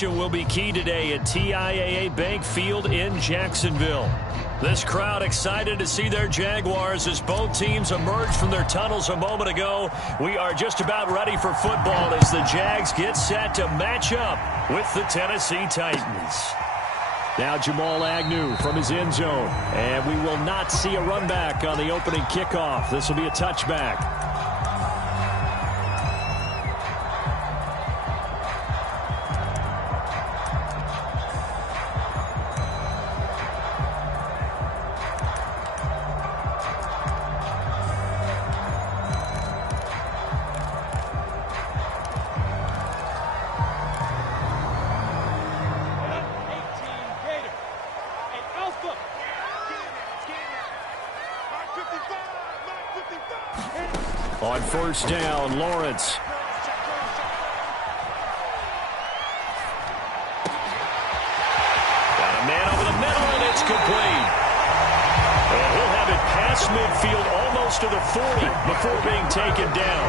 Will be key today at TIAA Bank Field in Jacksonville. This crowd excited to see their Jaguars as both teams emerged from their tunnels a moment ago. We are just about ready for football as the Jags get set to match up with the Tennessee Titans. Now Jamal Agnew from his end zone, and we will not see a run back on the opening kickoff. This will be a touchback. On first down, Lawrence. Got a man over the middle, and it's complete. And he'll have it past midfield almost to the 40 before being taken down.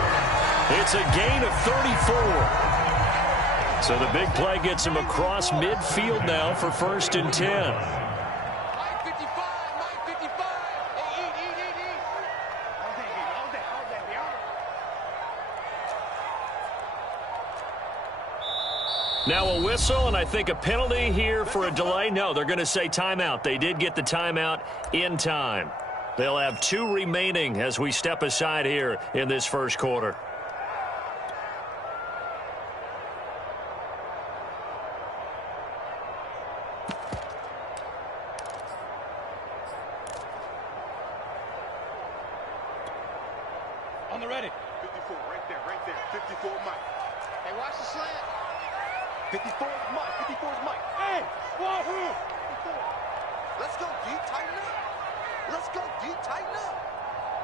It's a gain of 34. So the big play gets him across midfield now for 1st and 10. Now a whistle, and I think a penalty here for a delay. No, they're going to say timeout. They did get the timeout in time. They'll have 2 remaining as we step aside here in this first quarter. On the ready. 54, right there, 54, Mike. Hey, watch the slant. 54 is Mike. 54 is Mike. Hey, wahoo! 54. Let's go, D. Tighten up. Let's go, D. Tighten up.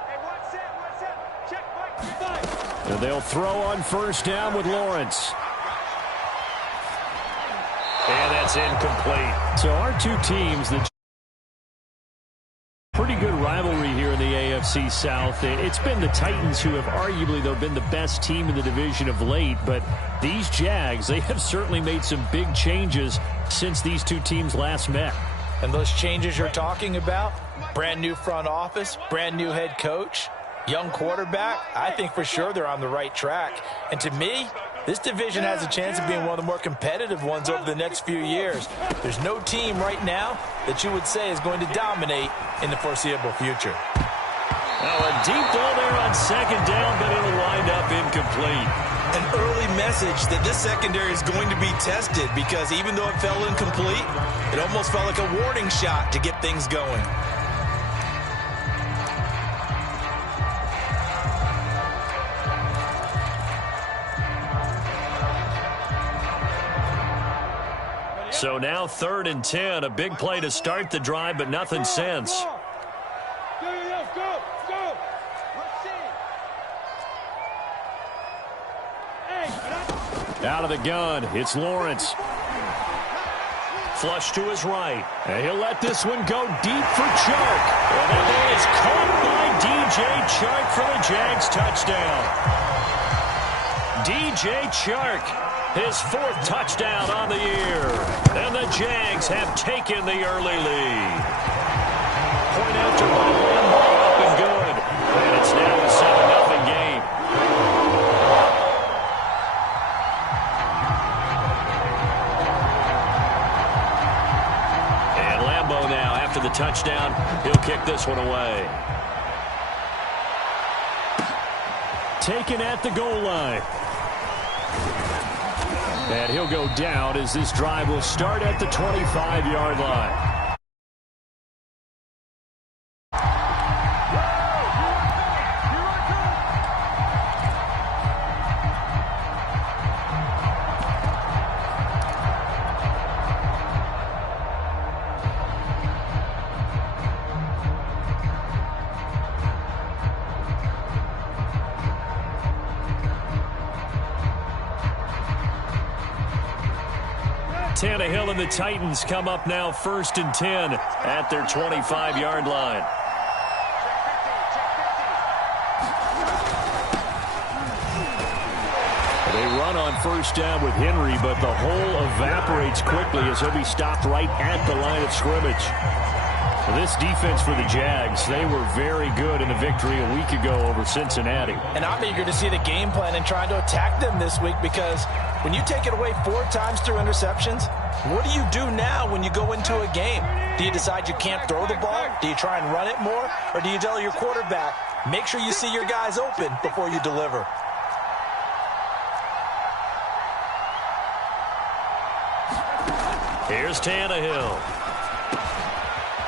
Hey, watch that. Check, Mike. And they'll throw on first down with Lawrence. And that's incomplete. So our two teams, the pretty good rivalry here in the AFC South. It's been the Titans who have arguably, though, been the best team in the division of late. But these Jags, they have certainly made some big changes since these two teams last met. And those changes you're talking about, brand new front office, brand new head coach, young quarterback, I think for sure they're on the right track. And to me, this division has a chance of being one of the more competitive ones over the next few years. There's no team right now that you would say is going to dominate in the foreseeable future. Now a deep ball there on second down, but it'll wind up incomplete. An early message that this secondary is going to be tested, because even though it fell incomplete, it almost felt like a warning shot to get things going. So now 3rd and 10, a big play to start the drive, but nothing since. Out of the gun, it's Lawrence. Flush to his right. And he'll let this one go deep for Chark. And that ball is caught by DJ Chark for the Jags touchdown. DJ Chark, his 4th touchdown on the year. And the Jags have taken the early lead. Point after by Lambo, up and good. And it's now a 7-0 game. And Lambo now, after the touchdown, he'll kick this one away. Taken at the goal line. And he'll go down as this drive will start at the 25-yard line. Tannehill and the Titans come up now 1st and 10 at their 25-yard line. They run on first down with Henry, but the hole evaporates quickly as he'll be stopped right at the line of scrimmage. This defense for the Jags, they were very good in the victory a week ago over Cincinnati. And I'm eager to see the game plan and trying to attack them this week, because when you take it away 4 times through interceptions, what do you do now when you go into a game? Do you decide you can't throw the ball? Do you try and run it more? Or do you tell your quarterback, make sure you see your guys open before you deliver? Here's Tannehill.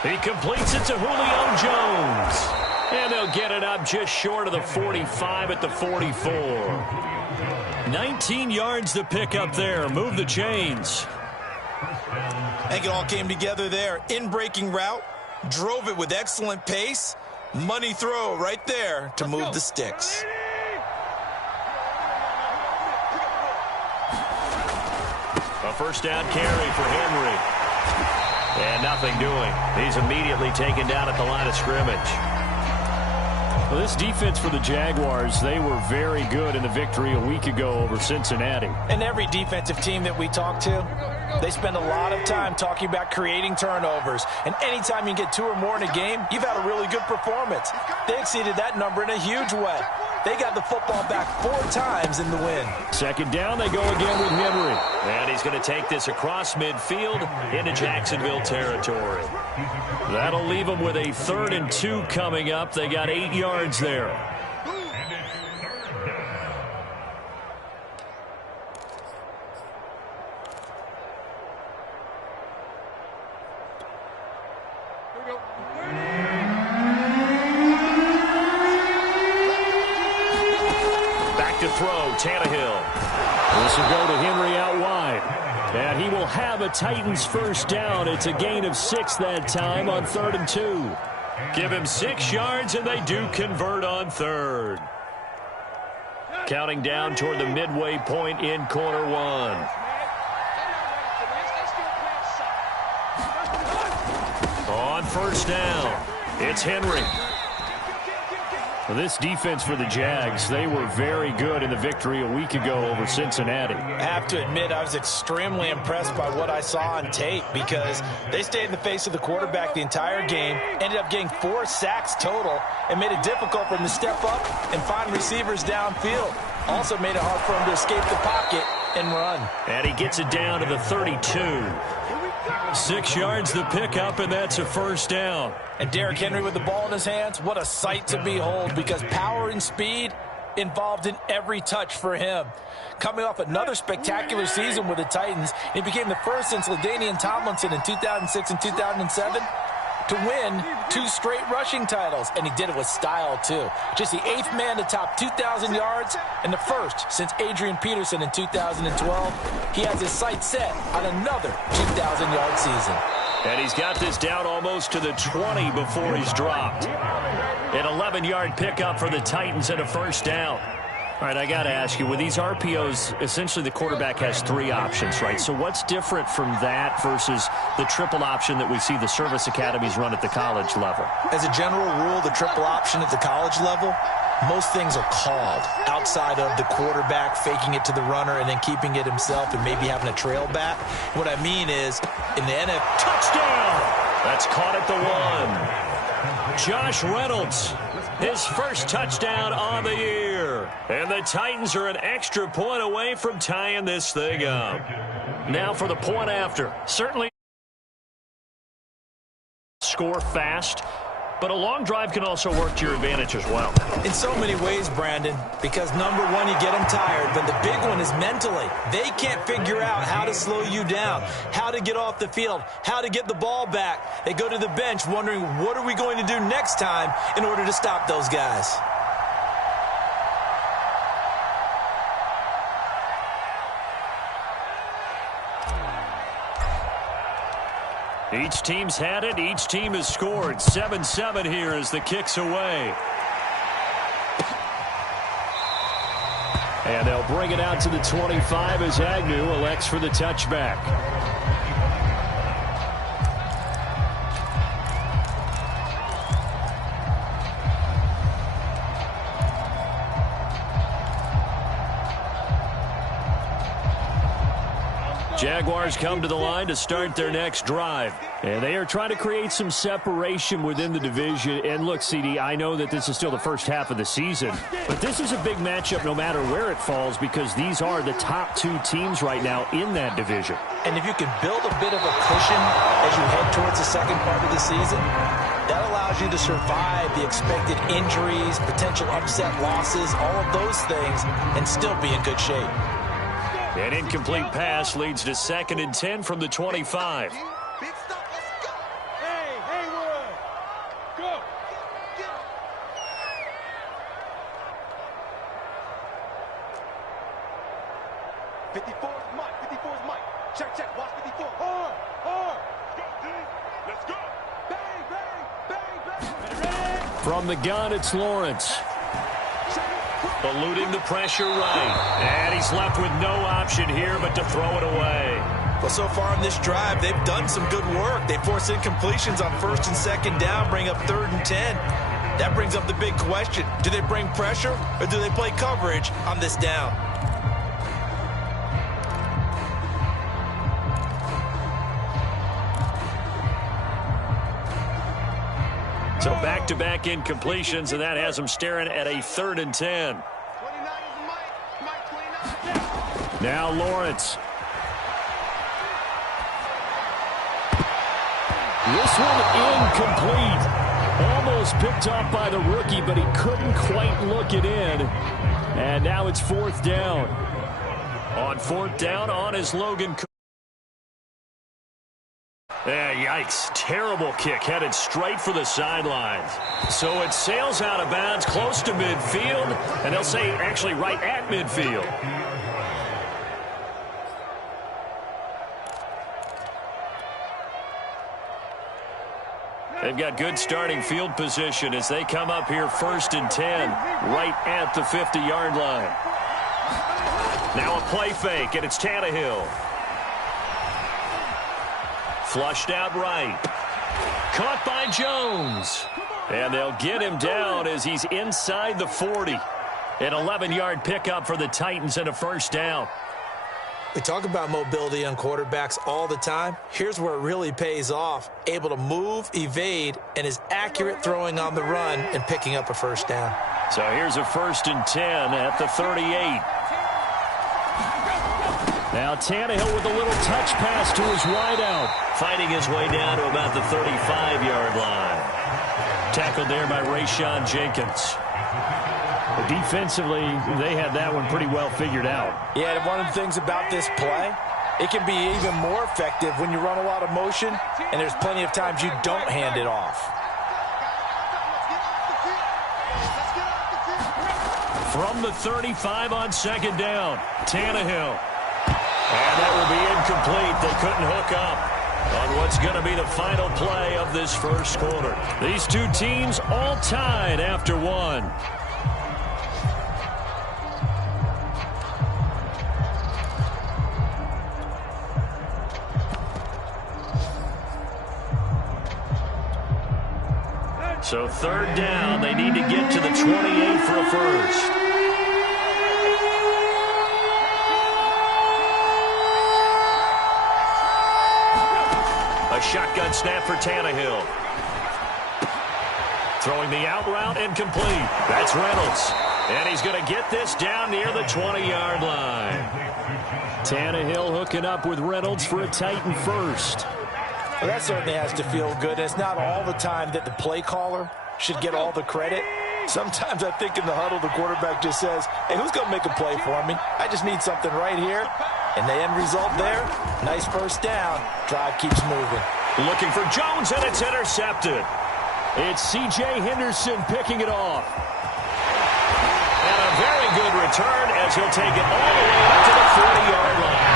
He completes it to Julio Jones. And they'll get it up just short of the 45 at the 44. 19 yards to pick up there. Move the chains. I think it all came together there. In-breaking route, drove it with excellent pace. Money throw right there to move the sticks. A first down carry for Henry. And nothing doing. He's immediately taken down at the line of scrimmage. Well, this defense for the Jaguars, they were very good in the victory a week ago over Cincinnati. And every defensive team that we talk to, they spend a lot of time talking about creating turnovers. And anytime you get 2 or more in a game, you've had a really good performance. They exceeded that number in a huge way. They got the football back 4 times in the win. Second down, they go again with Henry. And he's going to take this across midfield into Jacksonville territory. That'll leave them with a 3rd and 2 coming up. They got 8 yards there. Back to throw, Tannehill. This will go to Henry out wide. And he will have a Titans first down. It's a gain of 6 that time on 3rd and 2. Give him 6 yards, and they do convert on 3rd. Counting down toward the midway point in quarter 1. On first down, it's Henry. This defense for the Jags, they were very good in the victory a week ago over Cincinnati. I have to admit, I was extremely impressed by what I saw on tape, because they stayed in the face of the quarterback the entire game, ended up getting 4 sacks total, and made it difficult for him to step up and find receivers downfield. Also made it hard for him to escape the pocket and run. And he gets it down to the 32. 6 yards to pick up, and that's a first down. And Derrick Henry with the ball in his hands, what a sight to behold, because power and speed involved in every touch for him. Coming off another spectacular season with the Titans, he became the first since LaDainian Tomlinson in 2006 and 2007 to win 2 straight rushing titles, and he did it with style too. Just the 8th man to top 2,000 yards and the first since Adrian Peterson in 2012. He has his sights set on another 2,000-yard season. And he's got this down almost to the 20 before he's dropped. An 11-yard pickup for the Titans and a first down. All right, I got to ask you, with these RPOs, essentially the quarterback has 3 options, right? So what's different from that versus the triple option that we see the service academies run at the college level? As a general rule, the triple option at the college level, most things are called outside of the quarterback faking it to the runner and then keeping it himself and maybe having a trail back. What I mean is, in the NFL, touchdown! That's caught at the 1. Josh Reynolds, his first touchdown on the year. And the Titans are an extra point away from tying this thing up. Now for the point after. Certainly score fast, but a long drive can also work to your advantage as well. In so many ways, Brandon, because number one, you get them tired, but the big one is mentally. They can't figure out how to slow you down, how to get off the field, how to get the ball back. They go to the bench wondering, what are we going to do next time in order to stop those guys? Each team's had it. Each team has scored. 7-7 here as the kick's away. And they'll bring it out to the 25 as Agnew elects for the touchback. Jaguars come to the line to start their next drive. And they are trying to create some separation within the division. And look, CD, I know that this is still the first half of the season, but this is a big matchup no matter where it falls because these are the top two teams right now in that division. And if you can build a bit of a cushion as you head towards the second part of the season, that allows you to survive the expected injuries, potential upset losses, all of those things, and still be in good shape. An incomplete pass leads to 2nd and 10 from the 25. Big stop, let's go. Hey, Haywood. Go. 54 is Mike. 54 is Mike. Check, check. Watch 54. Hard. Go, D. Let's go. Bang, bang, bang, bang. From the gun, it's Lawrence. Eluding the pressure right. And he's left with no option here but to throw it away. Well, so far in this drive, they've done some good work. They force incompletions on 1st and 2nd down, bring up 3rd and 10. That brings up the big question. Do they bring pressure or do they play coverage on this down? So back-to-back incompletions, and that has them staring at a 3rd and 10. 29 is Mike. Mike, 29. Now Lawrence. This one incomplete. Almost picked up by the rookie, but he couldn't quite look it in. And now it's 4th down. On 4th down, on is Logan. Yikes. Terrible kick headed straight for the sidelines. So it sails out of bounds close to midfield, and they'll say actually right at midfield. They've got good starting field position as they come up here 1st and 10, right at the 50-yard line. Now a play fake, and it's Tannehill. Flushed out right. Caught by Jones. And they'll get him down as he's inside the 40. An 11-yard pickup for the Titans and a 1st down. We talk about mobility on quarterbacks all the time. Here's where it really pays off. Able to move, evade, and is accurate throwing on the run and picking up a 1st down. So here's a 1st and 10 at the 38. Now Tannehill with a little touch pass to his wideout. Fighting his way down to about the 35-yard line. Tackled there by Rayshon Jenkins. Defensively, they had that one pretty well figured out. Yeah, and one of the things about this play, it can be even more effective when you run a lot of motion, and there's plenty of times you don't hand it off. From the 35 on 2nd down, Tannehill. And that will be incomplete. They couldn't hook up on what's going to be the final play of this 1st quarter. These two teams all tied after one. So 3rd down, they need to get to the 28 for a 1st. A shotgun snap for Tannehill. Throwing the out route and complete. That's Reynolds. And he's going to get this down near the 20-yard line. Tannehill hooking up with Reynolds for a Titan 1st. Well, that certainly has to feel good. It's not all the time that the play caller should get all the credit. Sometimes I think in the huddle, the quarterback just says, hey, who's going to make a play for me? I just need something right here. And the end result there, nice 1st down. Drive keeps moving. Looking for Jones, and it's intercepted. It's C.J. Henderson picking it off. And a very good return as he'll take it all the way up to the 40-yard line.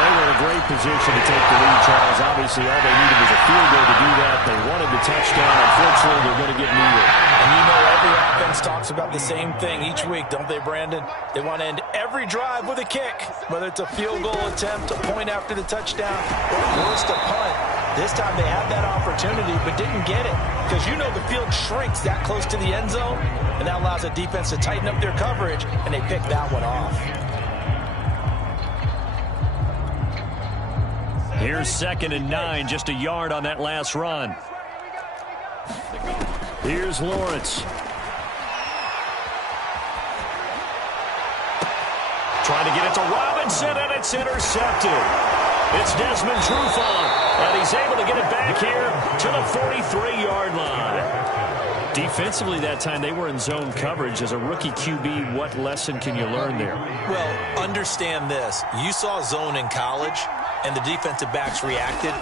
They were in a great position to take the lead, Charles. Obviously, all they needed was a field goal to do that. They wanted the touchdown. Unfortunately, they're going to get neither. And you know every offense talks about the same thing each week, don't they, Brandon? They want to end every drive with a kick, whether it's a field goal attempt, a point after the touchdown, or worst, a punt. This time they had that opportunity but didn't get it because you know the field shrinks that close to the end zone, and that allows the defense to tighten up their coverage, and they pick that one off. Here's 2nd and 9, just a yard on that last run. Here's Lawrence. Trying to get it to Robinson, and it's intercepted. It's Desmond Trufant, and he's able to get it back here to the 43-yard line. Defensively that time, they were in zone coverage. As a rookie QB, what lesson can you learn there? Well, understand this. You saw zone in college, and the defensive backs reacted,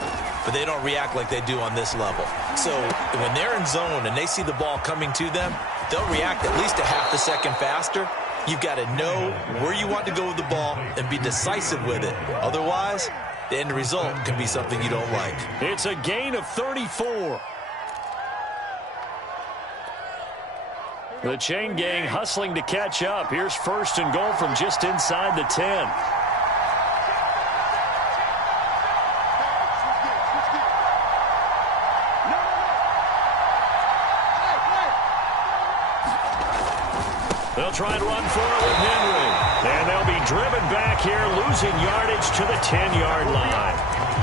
but they don't react like they do on this level. So when they're in zone and they see the ball coming to them, they'll react at least a half a second faster. You've got to know where you want to go with the ball and be decisive with it. Otherwise, the end result can be something you don't like. It's a gain of 34. The chain gang hustling to catch up. Here's 1st and goal from just inside the 10. They'll try and run for it with Henry. And they'll be driven back here, losing yardage to the 10-yard line.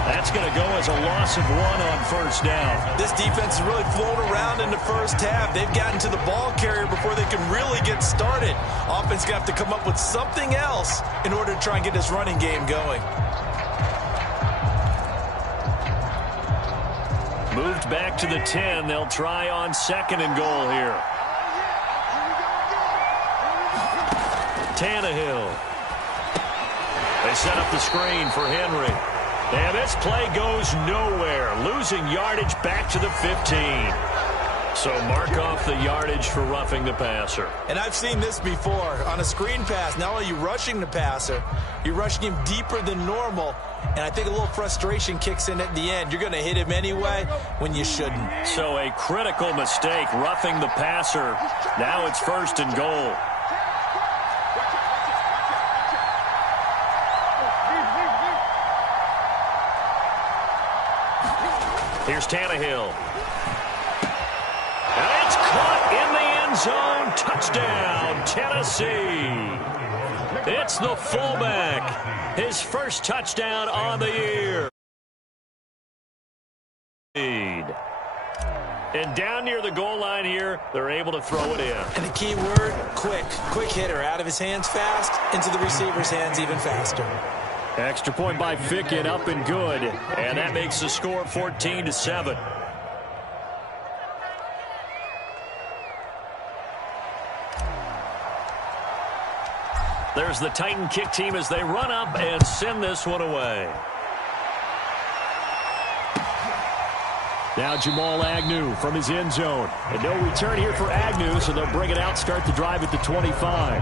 That's going to go as a loss of 1 on 1st down. This defense is really flown around in the first half. They've gotten to the ball carrier before they can really get started. Offense going to have to come up with something else in order to try and get this running game going. Moved back to the 10. They'll try on 2nd and goal here. Tannehill. They set up the screen for Henry. And this play goes nowhere. Losing yardage back to the 15. So mark off the yardage for roughing the passer. And I've seen this before. On a screen pass, not only are you rushing the passer, you're rushing him deeper than normal. And I think a little frustration kicks in at the end. You're going to hit him anyway when you shouldn't. So a critical mistake, roughing the passer. Now it's 1st and goal. Here's Tannehill. And it's caught in the end zone. Touchdown, Tennessee. It's the fullback. His first touchdown on the year. And down near the goal line here, they're able to throw it in. And the key word, quick. Quick hitter. Out of his hands fast, into the receiver's hands even faster. Extra point by Fickett, up and good. And that makes the score 14-7. There's the Titan kick team as they run up and send this one away. Now Jamal Agnew from his end zone. And no return here for Agnew, so they'll bring it out, start the drive at the 25.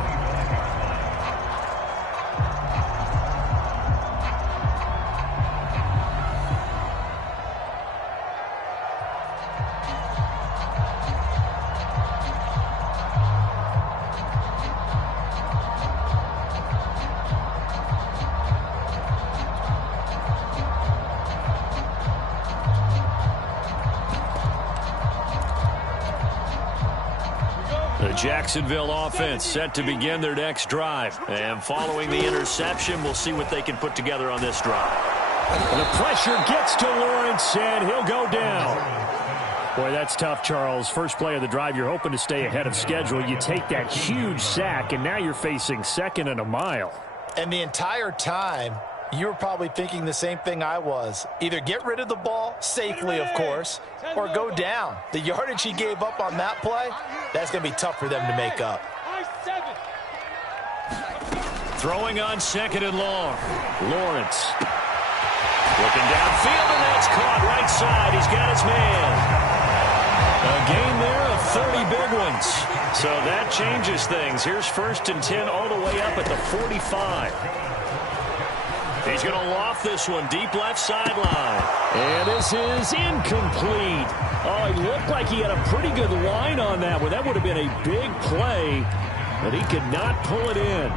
The Jacksonville offense set to begin their next drive. And following the interception, we'll see what they can put together on this drive. The pressure gets to Lawrence, and he'll go down. Boy, that's tough, Charles. First play of the drive, you're hoping to stay ahead of schedule. You take that huge sack, and now you're facing 2nd and a mile. And the entire time, you were probably thinking the same thing I was. Either get rid of the ball, safely of course, or go down. The yardage he gave up on that play, that's going to be tough for them to make up. Throwing on 2nd and long. Lawrence. Looking downfield, and that's caught right side. He's got his man. A gain there of 30 big ones. So that changes things. Here's 1st and 10 all the way up at the 45. He's going to loft this one deep left sideline. And this is incomplete. Oh, he looked like he had a pretty good line on that one. That would have been a big play, but he could not pull it in.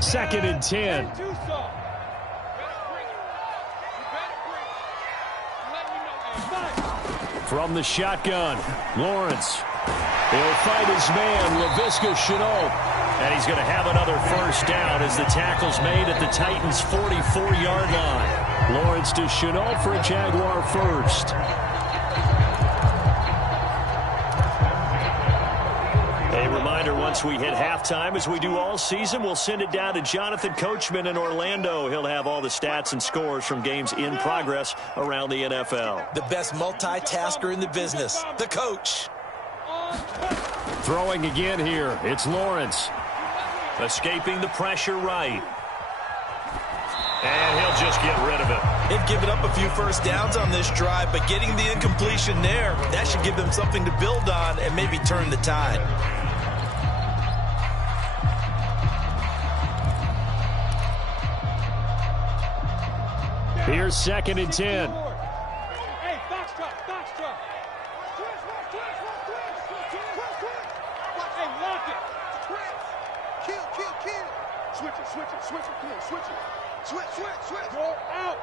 Second and 10. From the shotgun, Lawrence He'll fight his man, Laviska Shenault. And he's going to have another first down as the tackle's made at the Titans' 44-yard line. Lawrence to Shenault for a Jaguar first. A reminder, once we hit halftime, as we do all season, we'll send it down to Jonathan Coachman in Orlando. He'll have all the stats and scores from games in progress around the NFL. The best multitasker in the business, the coach. Throwing again here, it's Lawrence. Escaping the pressure right. And he'll just get rid of it. They've given up a few first downs on this drive, but getting the incompletion there, that should give them something to build on and maybe turn the tide. Here's 2nd and 10. Hey, box drop. Hey, lock it. Kill. Switch it. Come on, switch it. Switch. Go out.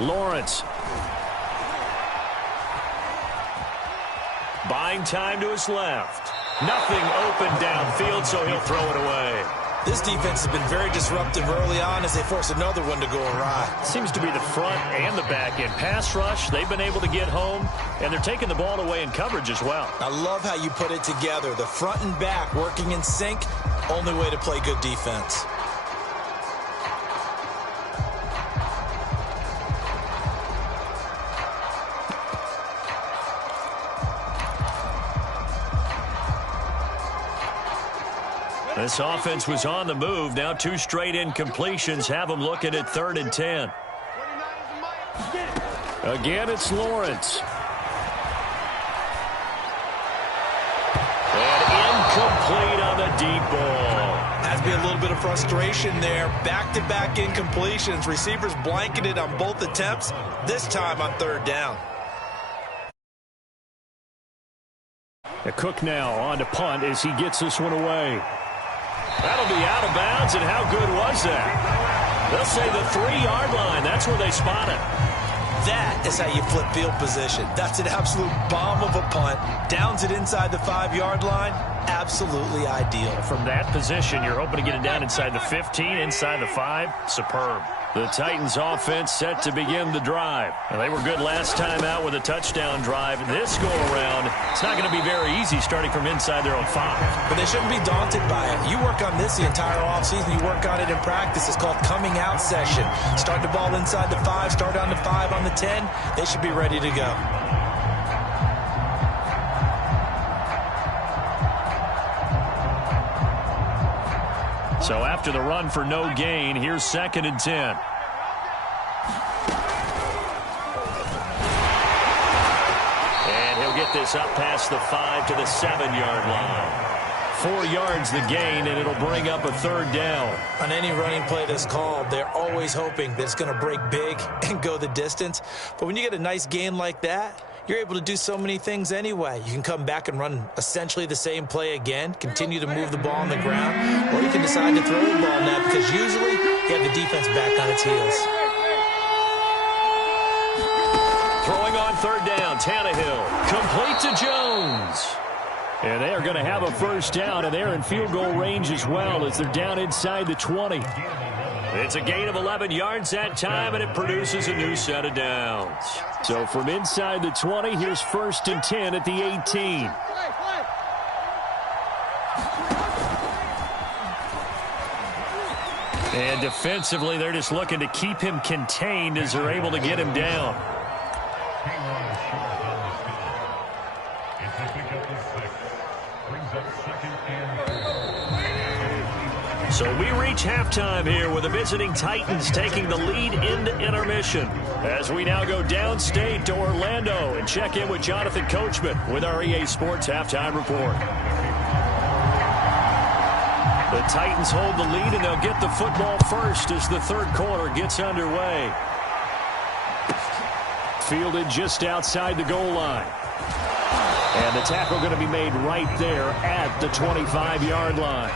Lawrence. Buying time to his left. Nothing open downfield, so he'll throw it away. This defense has been very disruptive early on as they force another one to go awry. Seems to be the front and the back end. Pass rush, they've been able to get home, and they're taking the ball away in coverage as well. I love how you put it together. The front and back working in sync, only way to play good defense. This offense was on the move. Now 2 straight incompletions have them looking at 3rd and 10. Again, it's Lawrence. And incomplete on the deep ball. Has to be a little bit of frustration there. Back-to-back incompletions. Receivers blanketed on both attempts, this time on 3rd down. Cook now on to punt as he gets this one away. That'll be out of bounds, and how good was that? They'll say the 3-yard line. That's where they spot it. That is how you flip field position. That's an absolute bomb of a punt. Downs it inside the 5-yard line. Absolutely ideal. From that position, you're hoping to get it down inside the 15, inside the 5. Superb. The Titans offense set to begin the drive. Now, they were good last time out with a touchdown drive. This go-around, it's not going to be very easy starting from inside their own 5. But they shouldn't be daunted by it. You work on this the entire offseason. You work on it in practice. It's called coming out session. Start the ball inside the 5, start on the 5, on the 10. They should be ready to go. So after the run for no gain, here's 2nd and 10. And he'll get this up past the 5 to the 7-yard line. 4 yards the gain, and it'll bring up a 3rd down. On any running play that's called, they're always hoping that it's going to break big and go the distance. But when you get a nice gain like that, you're able to do so many things anyway. You can come back and run essentially the same play again, continue to move the ball on the ground, or you can decide to throw the ball now because usually you have the defense back on its heels. Throwing on 3rd down, Tannehill. Complete to Jones. And they are going to have a first down, and they're in field goal range as well as they're down inside the 20. It's a gain of 11 yards that time, and it produces a new set of downs. So from inside the 20, here's 1st and 10 at the 18. And defensively, they're just looking to keep him contained as they're able to get him down. So we reach halftime here with the visiting Titans taking the lead into intermission. As we now go downstate to Orlando and check in with Jonathan Coachman with our EA Sports Halftime Report. The Titans hold the lead, and they'll get the football first as the 3rd quarter gets underway. Fielded just outside the goal line. And the tackle going to be made right there at the 25-yard line.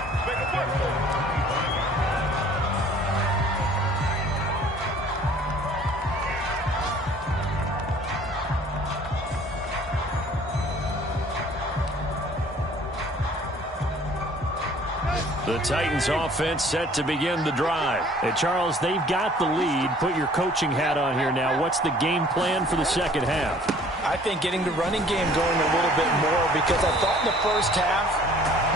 The Titans offense set to begin the drive. Hey, Charles, they've got the lead. Put your coaching hat on here now. What's the game plan for the second half? I think getting the running game going a little bit more, because I thought in the first half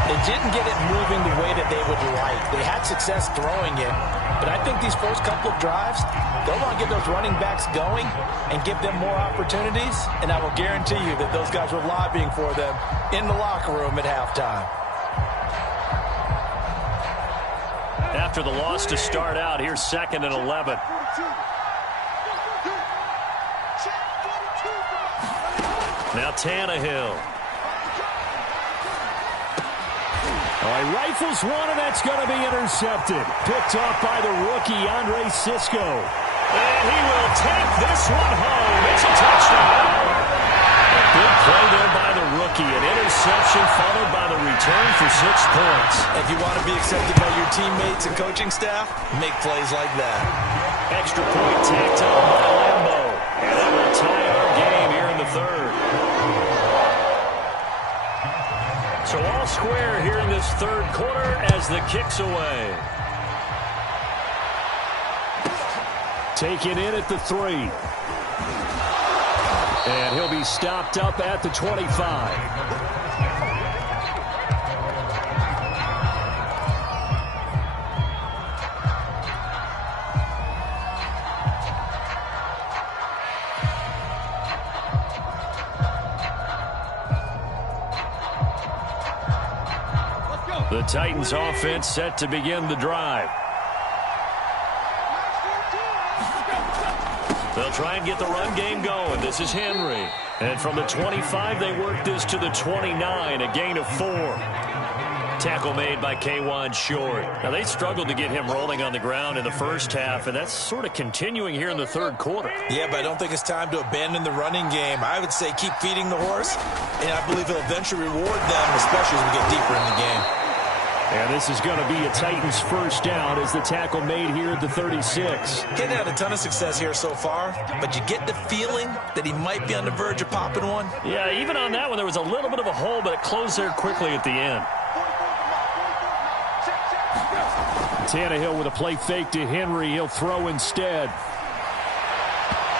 they didn't get it moving the way that they would like. They had success throwing it, but I think these first couple of drives, they'll want to get those running backs going and give them more opportunities, and I will guarantee you that those guys were lobbying for them in the locker room at halftime. After the loss to start out, here's 2nd and 11. Now Tannehill. He rifles one, and that's going to be intercepted. Picked off by the rookie, Andre Sisco. And he will take this one home. It's a touchdown. A big play there by the rookie. An interception followed by the return for 6 points. If you want to be accepted by your teammates and coaching staff, make plays like that. Extra point tacked on by Lambo. And that will tie our game here in the 3rd. So all square here in this 3rd quarter as the kick's away. Taken in at the 3. And he'll be stopped up at the 25. The Titans offense set to begin the drive. They'll try and get the run game going. This is Henry. And from the 25, they work this to the 29, a gain of 4. Tackle made by K'Wan Short. Now, they struggled to get him rolling on the ground in the first half, and that's sort of continuing here in the 3rd quarter. Yeah, but I don't think it's time to abandon the running game. I would say keep feeding the horse, and I believe he'll eventually reward them, especially as we get deeper in the game. And this is going to be a Titans first down as the tackle made here at the 36. Hadn't had a ton of success here so far, but you get the feeling that he might be on the verge of popping one. Yeah, even on that one, there was a little bit of a hole, but it closed there quickly at the end. Tannehill with a play fake to Henry. He'll throw instead.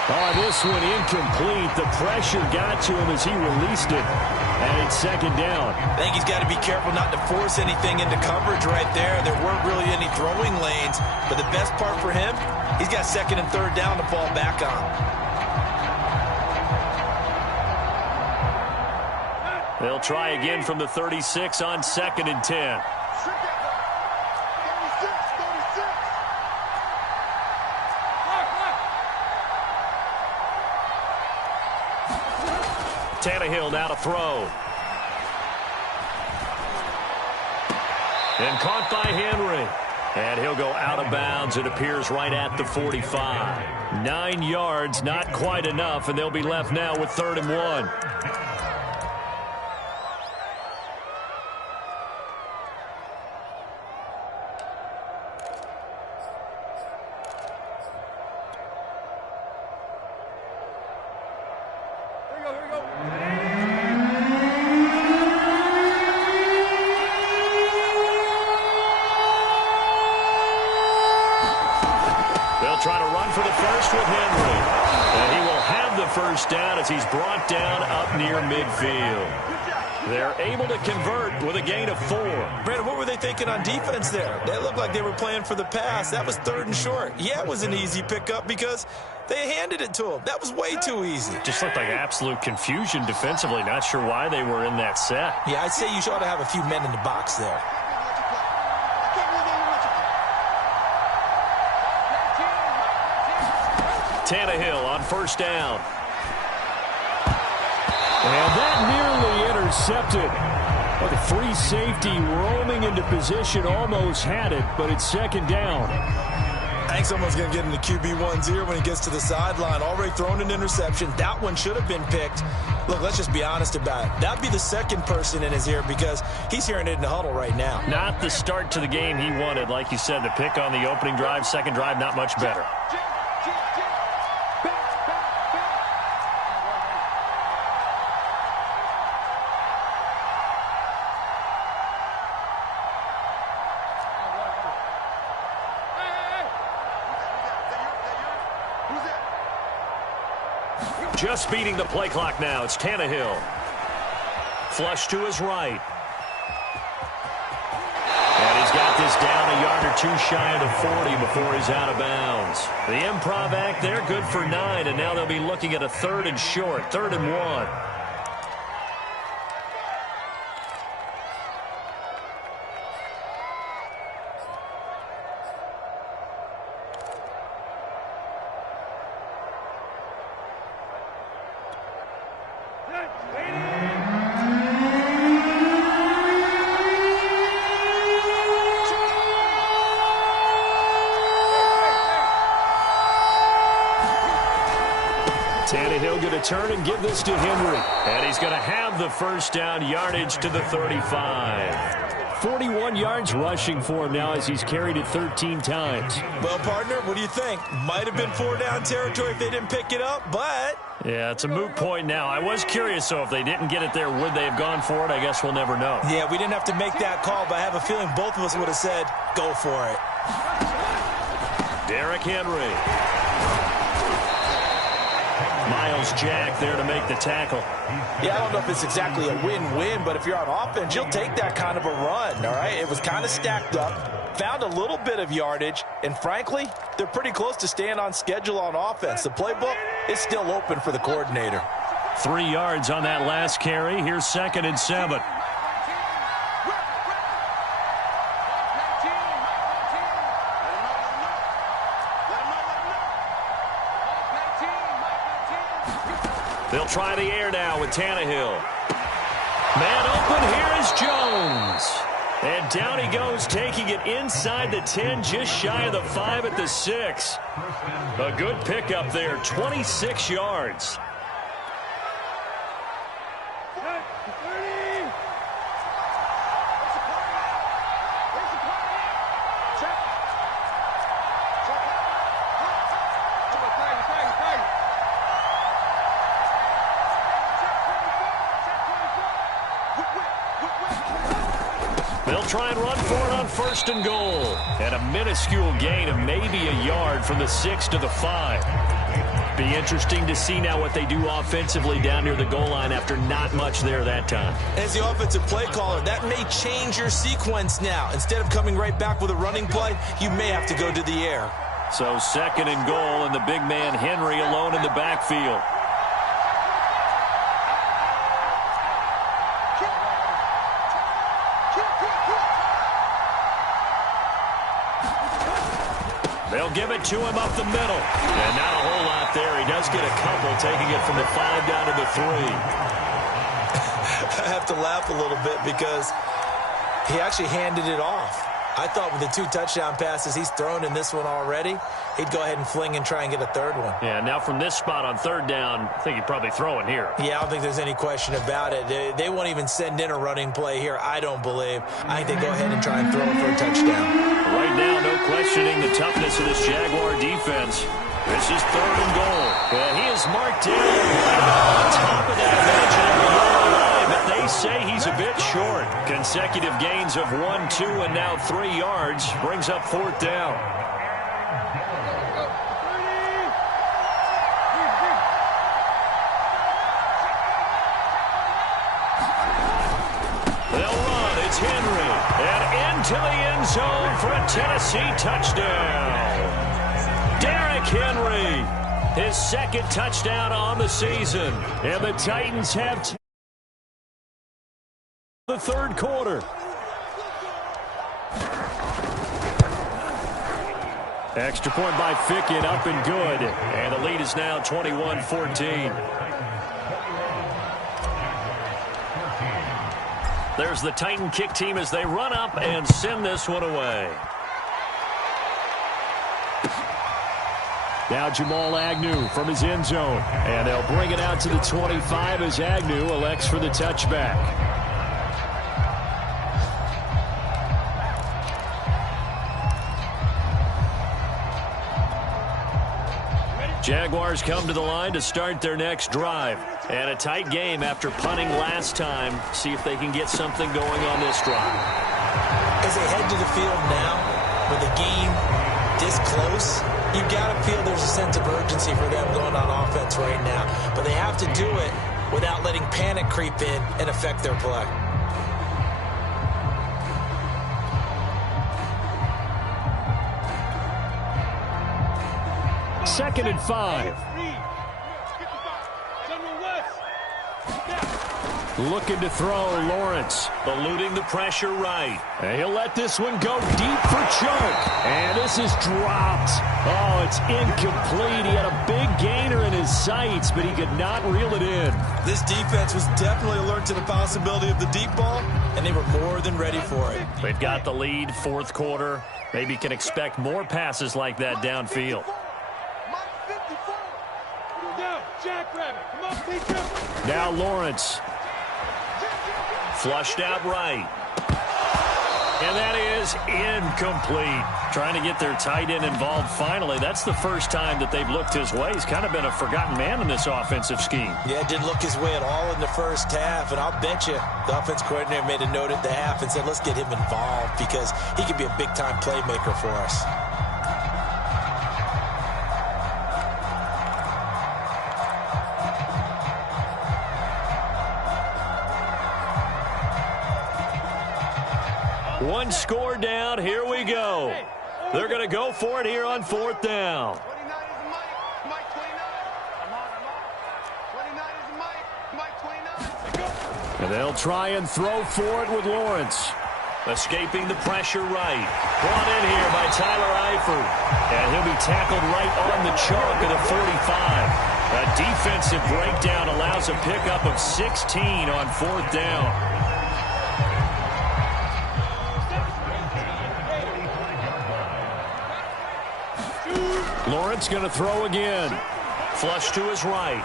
Oh, this one incomplete. The pressure got to him as he released it. And it's 2nd down. I think he's got to be careful not to force anything into coverage right there. There weren't really any throwing lanes. But the best part for him, he's got 2nd and 3rd down to fall back on. They'll try again from the 36 on 2nd and 10. Tannehill now to throw. And caught by Henry. And he'll go out of bounds. It appears right at the 45. 9 yards, not quite enough, and they'll be left now with 3rd and 1. Try to run for the first with Henry. And he will have the first down as he's brought down up near midfield. They're able to convert with a gain of 4. Brandon, what were they thinking on defense there? They looked like they were playing for the pass. That was 3rd and short. Yeah, it was an easy pickup because they handed it to him. That was way too easy. Just looked like absolute confusion defensively. Not sure why they were in that set. Yeah, I'd say you ought to have a few men in the box there. Tannehill on first down. And that nearly intercepted. Well, the free safety roaming into position almost had it, but it's 2nd down. I think someone's going to get in the QB1's ear when he gets to the sideline. Already thrown an interception. That one should have been picked. Look, let's just be honest about it. That'd be the 2nd person in his ear because he's hearing it in the huddle right now. Not the start to the game he wanted. Like you said, the pick on the opening drive, 2nd drive, not much better. Just beating the play clock now. It's Tannehill. Flush to his right. And he's got this down a yard or two shy of the 40 before he's out of bounds. The improv act there, good for 9, and now they'll be looking at a 3rd and short, 3rd and 1. Tannehill going to turn and give this to Henry. And he's going to have the first down, yardage to the 35. 41 yards rushing for him now as he's carried it 13 times. Well, partner, what do you think? Might have been 4-down territory if they didn't pick it up, but... Yeah, it's a moot point now. I was curious, so if they didn't get it there, would they have gone for it? I guess we'll never know. Yeah, we didn't have to make that call, but I have a feeling both of us would have said, go for it. Derrick Henry. Miles Jack there to make the tackle. Yeah, I don't know if it's exactly a win-win, but if you're on offense, you'll take that kind of a run, all right? It was kind of stacked up, found a little bit of yardage, and frankly, they're pretty close to staying on schedule on offense. The playbook is still open for the coordinator. 3 yards on that last carry. Here's 2nd and 7. They'll try the air now with Tannehill. Man open, here is Jones. And down he goes, taking it inside the 10, just shy of the 5 at the 6. A good pickup there, 26 yards. They'll try and run for it on 1st and goal. And a minuscule gain of maybe a yard from the 6 to the 5. Be interesting to see now what they do offensively down near the goal line after not much there that time. As the offensive play caller, that may change your sequence now. Instead of coming right back with a running play, you may have to go to the air. So 2nd and goal, and the big man Henry alone in the backfield. They'll give it to him up the middle. And not a whole lot there. He does get a couple, taking it from the 5 down to the 3. I have to laugh a little bit because he actually handed it off. I thought with the 2 touchdown passes he's thrown in this one already, he'd go ahead and fling and try and get a 3rd one. Yeah, now from this spot on 3rd down, I think he'd probably throw it here. Yeah, I don't think there's any question about it. They won't even send in a running play here, I don't believe. I think they go ahead and try and throw it for a touchdown. Right now, no questioning the toughness of this Jaguar defense. This is 3rd and goal. Well, he is marked down on top of that imaginary yellow line, but they say he's a bit short. Consecutive gains of 1, 2, and now 3 yards brings up 4th down. They'll run. It's Henry. And into the end zone for a Tennessee touchdown. Derrick Henry, his 2nd touchdown on the season. And the Titans have the 3rd quarter. Extra point by Fickett, up and good. And the lead is now 21-14. There's the Titan kick team as they run up and send this one away. Now Jamal Agnew from his end zone. And they'll bring it out to the 25 as Agnew elects for the touchback. Jaguars come to the line to start their next drive. And a tight game after punting last time. See if they can get something going on this drive. As they head to the field now, with the game this close, You've got to feel there's a sense of urgency for them going on offense right now. But they have to do it without letting panic creep in and affect their play. Second and 5. Looking to throw, Lawrence. Eluding the pressure right. And he'll let this one go deep for Chuck. And this is dropped. Oh, it's incomplete. He had a big gainer in his sights, but he could not reel it in. This defense was definitely alert to the possibility of the deep ball, and they were more than ready for it. They've got the lead, fourth quarter. Maybe can expect more passes like that downfield. Now Lawrence. Flushed out right. And that is incomplete. Trying to get their tight end involved finally. That's the first time that they've looked his way. He's kind of been a forgotten man in this offensive scheme. Yeah, didn't look his way at all in the first half. And I'll bet you the offense coordinator made a note at the half and said, let's get him involved because he could be a big-time playmaker for us. One score down. Here we go. They're going to go for it here on fourth down. 29 is the Mike. 29. And they'll try and throw for it with Lawrence. Escaping the pressure right. Brought in here by Tyler Eifert. And he'll be tackled right on the chalk at the 45. A defensive breakdown allows a pickup of 16 on fourth down. Lawrence going to throw again. Flush to his right.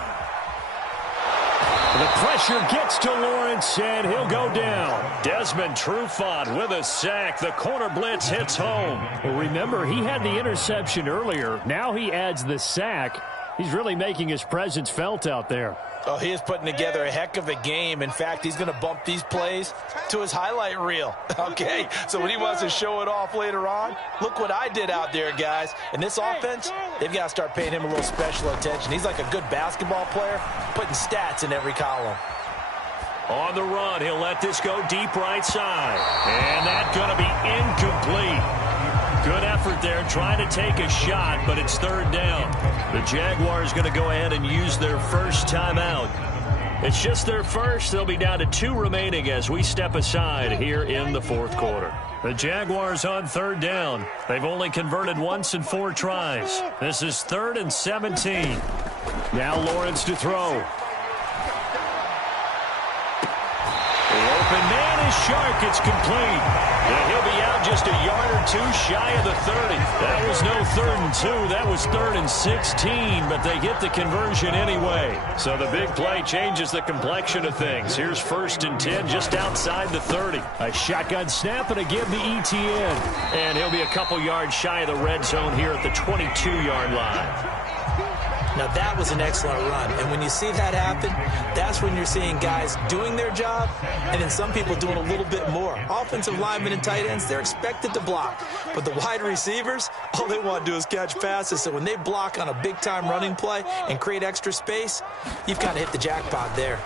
The pressure gets to Lawrence, and he'll go down. Desmond Trufant with a sack. The corner blitz hits home. Well, remember, he had the interception earlier. Now he adds the sack. He's really making his presence felt out there. Oh, he is putting together a heck of a game. In fact, he's going to bump these plays to his highlight reel. Okay, so when he wants to show it off later on, look what I did out there, guys. And this offense, they've got to start paying him a little special attention. He's like a good basketball player, putting stats in every column. On the run, he'll let this go deep right side. And that's going to be incomplete. Good effort there, trying to take a shot, but it's third down. The Jaguars going to go ahead and use their first timeout. It's just their first. They'll be down to 2 remaining as we step aside here in the fourth quarter. The Jaguars on third down. They've only converted once in 4 tries. This is 3rd and 17. Now Lawrence to throw. The open man is Shark. It's complete. And he'll be out just a yard or 2 shy of the 30. That was no 3rd and 2. That was 3rd and 16, but they get the conversion anyway. So the big play changes the complexion of things. Here's 1st and 10 just outside the 30. A shotgun snap and a give to ETN. And he'll be a couple yards shy of the red zone here at the 22-yard line. Now, that was an excellent run. And when you see that happen, that's when you're seeing guys doing their job and then some people doing a little bit more. Offensive linemen and tight ends, they're expected to block. But the wide receivers, all they want to do is catch passes. So when they block on a big-time running play and create extra space, you've kind of hit the jackpot there.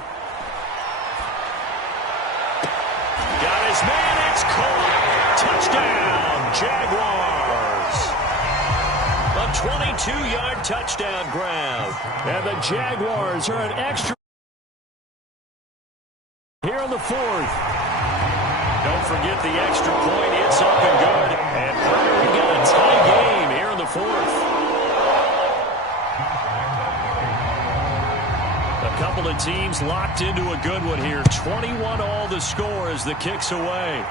Got his man. It's caught. Touchdown, Jaguars. A 22-yard touchdown grab. And the Jaguars are an extra here on the 4th. Don't forget the extra point. It's up and good. And we got a tie game here in the 4th. A couple of teams locked into a good one here. 21 all the score as the kick's away.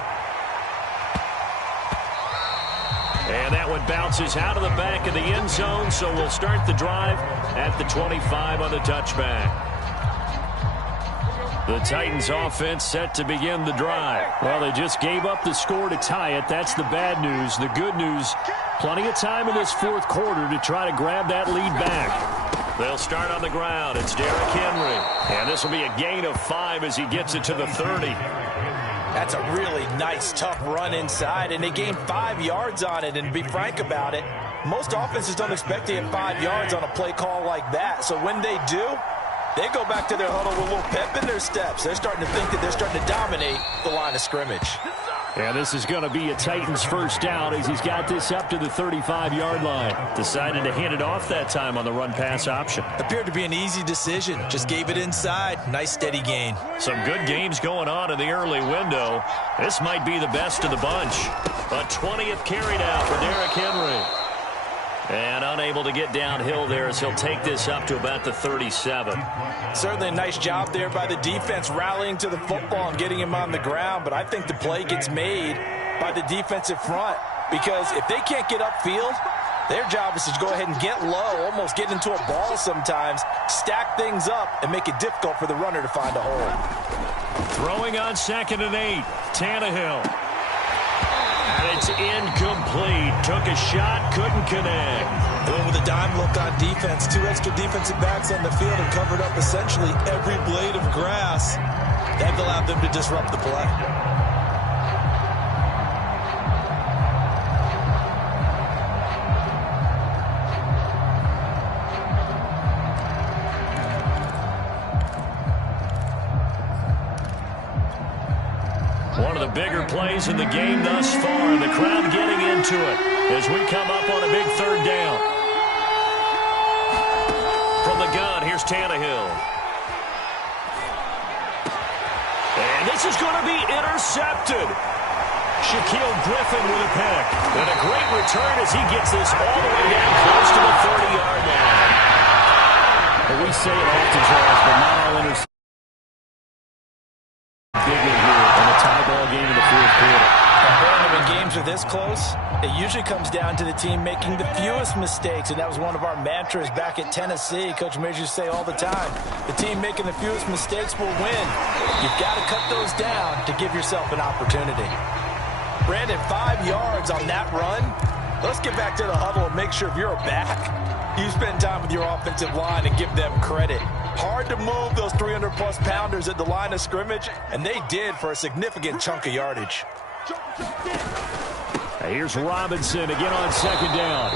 And that one bounces out of the back of the end zone, so we'll start the drive at the 25 on the touchback. The Titans offense set to begin the drive. Well, they just gave up the score to tie it. That's the bad news. The good news, plenty of time in this 4th quarter to try to grab that lead back. They'll start on the ground. It's Derrick Henry. And this will be a gain of 5 as he gets it to the 30. That's a really nice, tough run inside, and they gained 5 yards on it. And to be frank about it, most offenses don't expect to get 5 yards on a play call like that. So when they do, they go back to their huddle with a little pep in their steps. They're starting to think that they're starting to dominate the line of scrimmage. Yeah, this is going to be a Titans first down as he's got this up to the 35-yard line. Decided to hand it off that time on the run-pass option. Appeared to be an easy decision. Just gave it inside. Nice, steady gain. Some good games going on in the early window. This might be the best of the bunch. A 20th carry now for Derrick Henry. And unable to get downhill there as he'll take this up to about the 37. Certainly a nice job there by the defense rallying to the football and getting him on the ground. But I think the play gets made by the defensive front, because if they can't get upfield, their job is to go ahead and get low, almost get into a ball sometimes, stack things up, and make it difficult for the runner to find a hole. Throwing on 2nd and 8. Tannehill. And it's incomplete. Took a shot, couldn't connect. They went with a dime look on defense. 2 extra defensive backs on the field and covered up essentially every blade of grass. That allowed them to disrupt the play. One of the bigger plays in the game thus far. The crowd getting into it as we come up on a big 3rd down. From the gun, here's Tannehill. And this is going to be intercepted. Shaquille Griffin with a pick. And a great return as he gets this all the way down close to the 30-yard line. Well, we say it often, Charles, but not all interceptions. Big in here in a tie ball game in the 4th quarter. And when games are this close, it usually comes down to the team making the fewest mistakes, and that was one of our mantras back at Tennessee. Coach Mays used to say all the time, the team making the fewest mistakes will win. You've got to cut those down to give yourself an opportunity. Brandon, 5 yards on that run. Let's get back to the huddle and make sure if you're a back, you spend time with your offensive line and give them credit. Hard to move those 300-plus pounders at the line of scrimmage, and they did for a significant chunk of yardage. Here's Robinson again on 2nd down.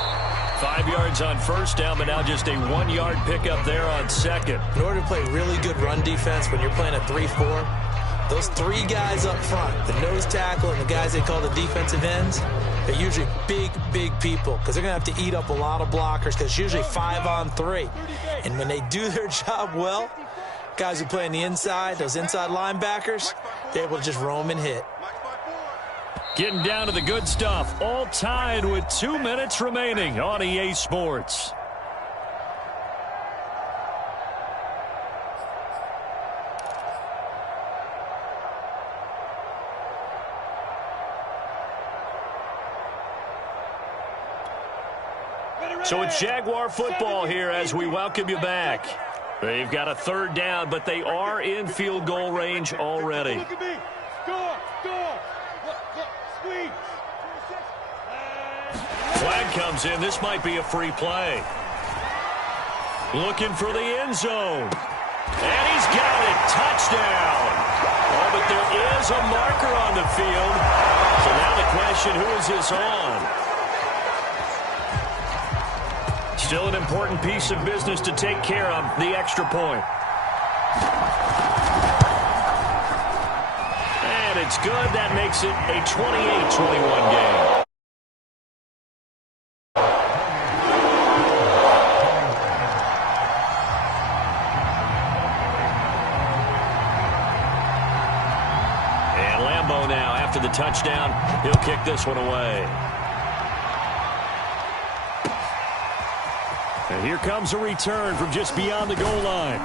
5 yards on 1st down, but now just a 1-yard pickup there on 2nd. In order to play really good run defense when you're playing a 3-4, those 3 guys up front, the nose tackle and the guys they call the defensive ends, they're usually big, big people because they're going to have to eat up a lot of blockers because it's usually 5 on 3. And when they do their job well, guys who play on the inside, those inside linebackers, they're able to just roam and hit. Getting down to the good stuff. All tied with 2 minutes remaining on EA Sports. So it's Jaguar football here as we welcome you back. They've got a 3rd down, but they are in field goal range already. Look at me. Score. Look, squeeze. Flag comes in. This might be a free play. Looking for the end zone. And he's got it. Touchdown. Oh, but there is a marker on the field. So now the question, who is this on? Still an important piece of business to take care of, the extra point. And it's good. That makes it a 28-21 game. And Lambeau now, after the touchdown, he'll kick this one away. And here comes a return from just beyond the goal line.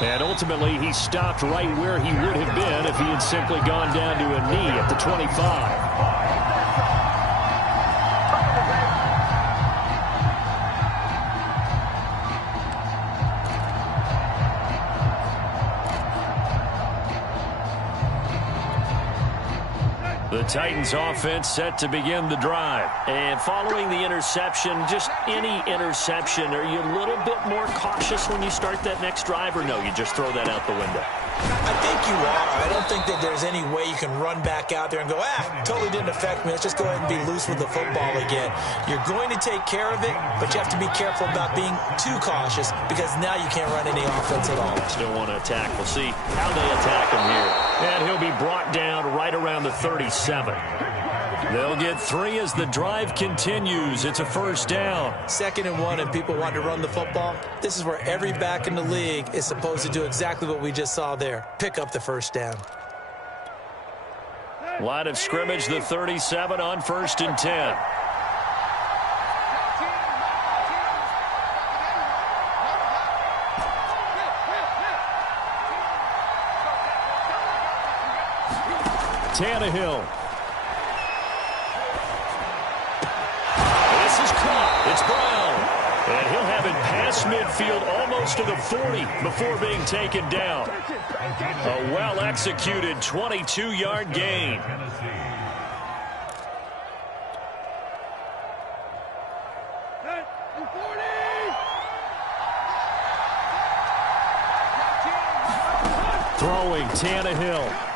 And ultimately, he stopped right where he would have been if he had simply gone down to a knee at the 25. The Titans offense set to begin the drive. And following the interception, just any interception, are you a little bit more cautious when you start that next drive, or no, you just throw that out the window? I think you are. I don't think that there's any way you can run back out there and go, totally didn't affect me. Let's just go ahead and be loose with the football again. You're going to take care of it, but you have to be careful about being too cautious because now you can't run any offense at all. Still want to attack. We'll see how they attack him here. And he'll be brought down right around the 37. They'll get 3 as the drive continues. It's a first down. 2nd and 1, and people want to run the football. This is where every back in the league is supposed to do exactly what we just saw there. Pick up the first down. Line of scrimmage, the 37 on 1st and 10. Tannehill. This is caught. It's Brown. And he'll have it past midfield almost to the 40 before being taken down. A well-executed 22-yard gain. Throwing Tannehill.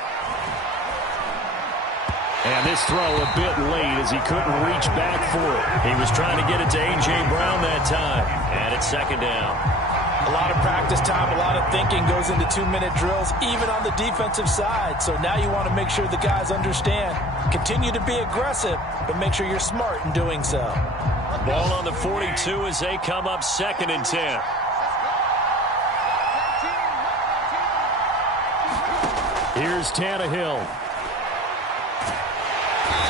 And this throw a bit late as he couldn't reach back for it. He was trying to get it to A.J. Brown that time. And it's 2nd down. A lot of practice time, a lot of thinking goes into 2-minute drills, even on the defensive side. So now you want to make sure the guys understand. Continue to be aggressive, but make sure you're smart in doing so. Ball on the 42 as they come up 2nd and 10. Here's Tannehill.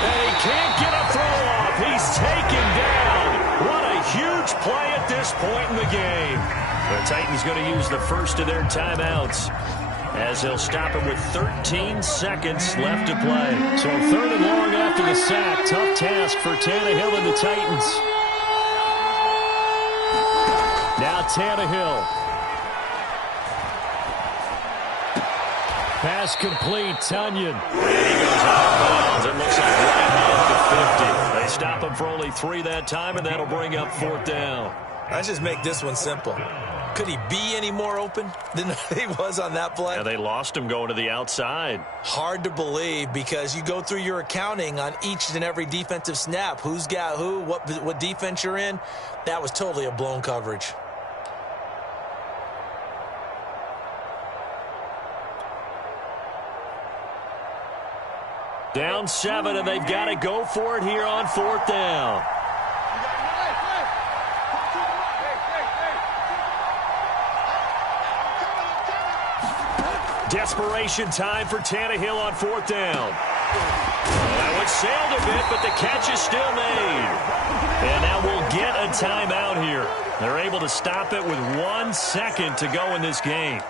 And he can't get a throw off. He's taken down. What a huge play at this point in the game. The Titans going to use the first of their timeouts as they'll stop him with 13 seconds left to play. So 3rd and long after the sack. Tough task for Tannehill and the Titans. Now Tannehill. Pass complete, Tunyon. And he goes out of bounds. It looks like right at the 50. They stop him for only 3 that time, and that'll bring up 4th down. Let's just make this one simple. Could he be any more open than he was on that play? Yeah, they lost him going to the outside. Hard to believe because you go through your accounting on each and every defensive snap. Who's got who, what defense you're in. That was totally a blown coverage. Down 7, and they've got to go for it here on 4th down. Desperation time for Tannehill on 4th down. Now it sailed a bit, but the catch is still made. And now we'll get a timeout here. They're able to stop it with 1 second to go in this game.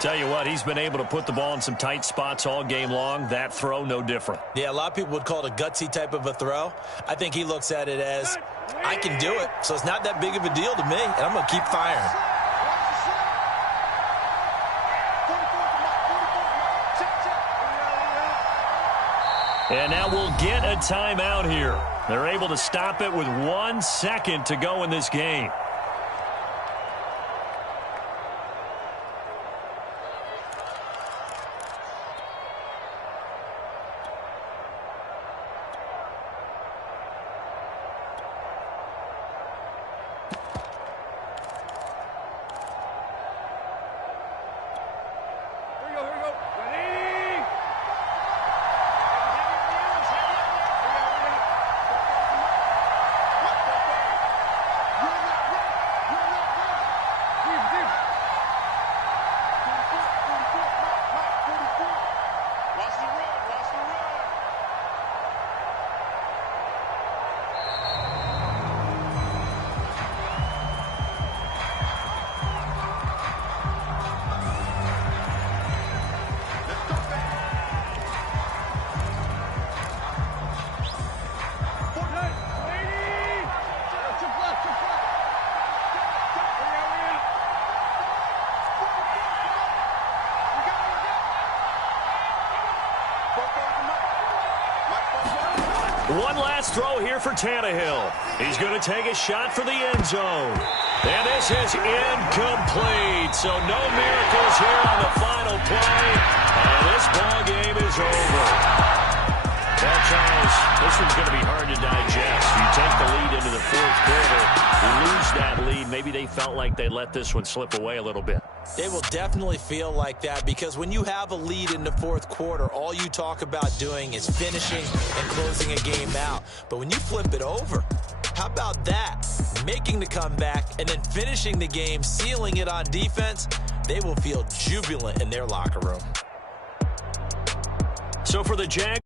Tell you what, he's been able to put the ball in some tight spots all game long. That throw, no different. Yeah, a lot of people would call it a gutsy type of a throw. I think he looks at it as, I can do it, so it's not that big of a deal to me, and I'm going to keep firing. And now we'll get a timeout here. They're able to stop it with 1 second to go in this game. One last throw here for Tannehill. He's going to take a shot for the end zone. And this is incomplete. So no miracles here on the final play. And this ball game is over. Well, Charles, this one's going to be hard to digest. You take the lead into the fourth quarter, lose that lead. Maybe they felt like they let this one slip away a little bit. They will definitely feel like that because when you have a lead in the fourth quarter, all you talk about doing is finishing and closing a game out. But when you flip it over, how about that? Making the comeback and then finishing the game, sealing it on defense, they will feel jubilant in their locker room. So for the Jaguars,